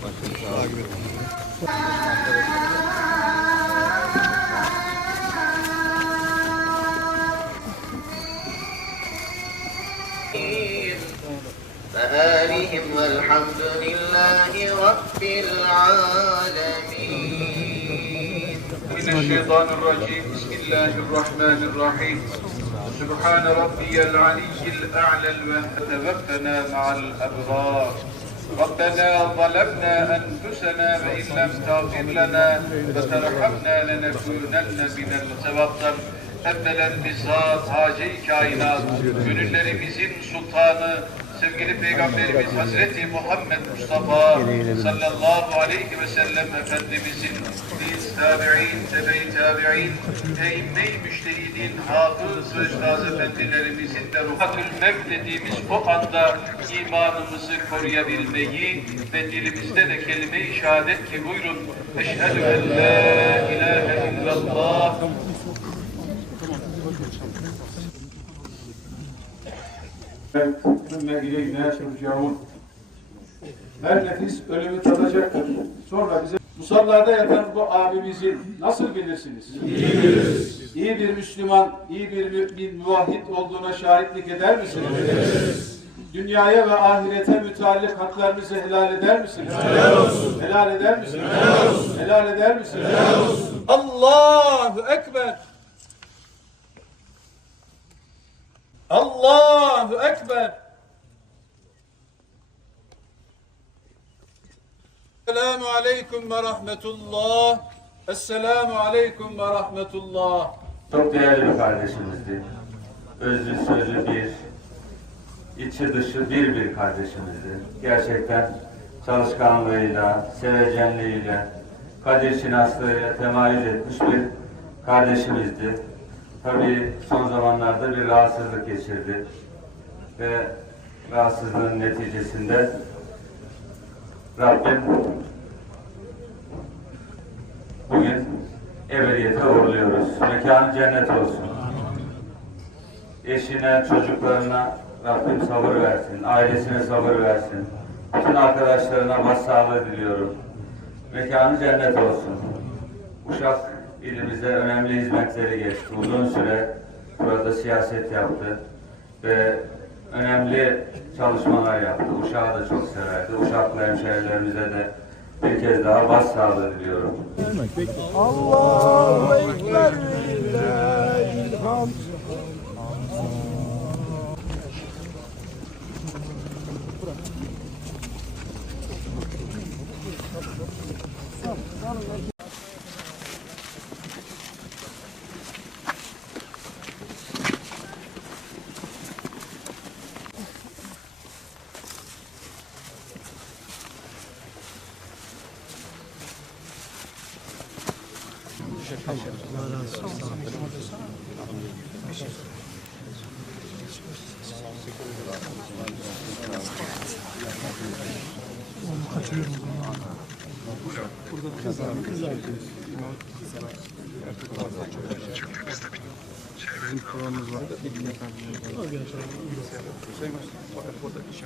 Takip فآلهم والحمد لله رب العالمين. من الشيطان الرجيم بسم الله الرحمن الرحيم. سبحان ربي العلي الأعلى توفنا مع الأبرار. ربنا ظلمنا أنفسنا وإن لم تغفر لنا وترحمنا لنكونن من التوفر Evvelen bizzat Hacı-i Kainat, gönüllerimizin sultanı, sevgili Peygamberimiz Hazreti Muhammed Mustafa sallallahu aleyhi ve sellem Efendimizin biz tabi'in, tebe-i tabi'in, eğimme-i müştehidin, hafız ve üstaz efendilerimizin de ruhatül mevt dediğimiz o anda imanımızı koruyabilmeyi ve dilimizde de kelime-i şehadet ki buyurun Eşhedü en la ilahe illallah ve tümle ileyhine turcaun. Her nefis ölümü tadacaktır. Sonra bize musallarda yatan bu abimizi nasıl bilirsiniz? Biliriz. İyi bir Müslüman, iyi bir mümin, muvahhid olduğuna şahitlik eder misiniz? Biliriz dünyaya ve ahirete müteallik haklarınızı helal eder misiniz? Helal olsun. Helal eder misiniz? Helal olsun. Helal eder misiniz? Helal olsun. Allahu Ekber. Allahu Ekber. Esselamu Aleyküm ve Rahmetullah. Esselamu Aleyküm ve Rahmetullah. Çok değerli bir kardeşimizdi. Özlü sözlü bir, içi dışı bir bir kardeşimizdi. Gerçekten çalışkanlığıyla, sevecenliğiyle, kadir şinaslığıyla temayüz etmiş bir kardeşimizdi. Tabii son zamanlarda bir rahatsızlık geçirdi. Ve rahatsızlığın neticesinde Rabbim bugün ebediyete uğurluyoruz. Mekanı cennet olsun. Eşine, çocuklarına Rabbim sabır versin. Ailesine sabır versin. Bütün arkadaşlarına başsağlığı diliyorum. Mekanı cennet olsun. Uşak ilimizde önemli hizmetleri geçti. Uzun süre burada siyaset yaptı ve önemli çalışmalar yaptı. Uşak'ı da çok severdi. Uşaklı hemşehrilerimize de bir kez daha bas sağlığı diliyorum. Allahu Ekber ilham. Teşekkür ederim. Allah razı olsun. Sağ olun. Onu kaçırıyorum bunu. Burada bir kız var. Kız var. Çünkü biz de bir bizim programımız var. Sayın Başkanım, burada bir şey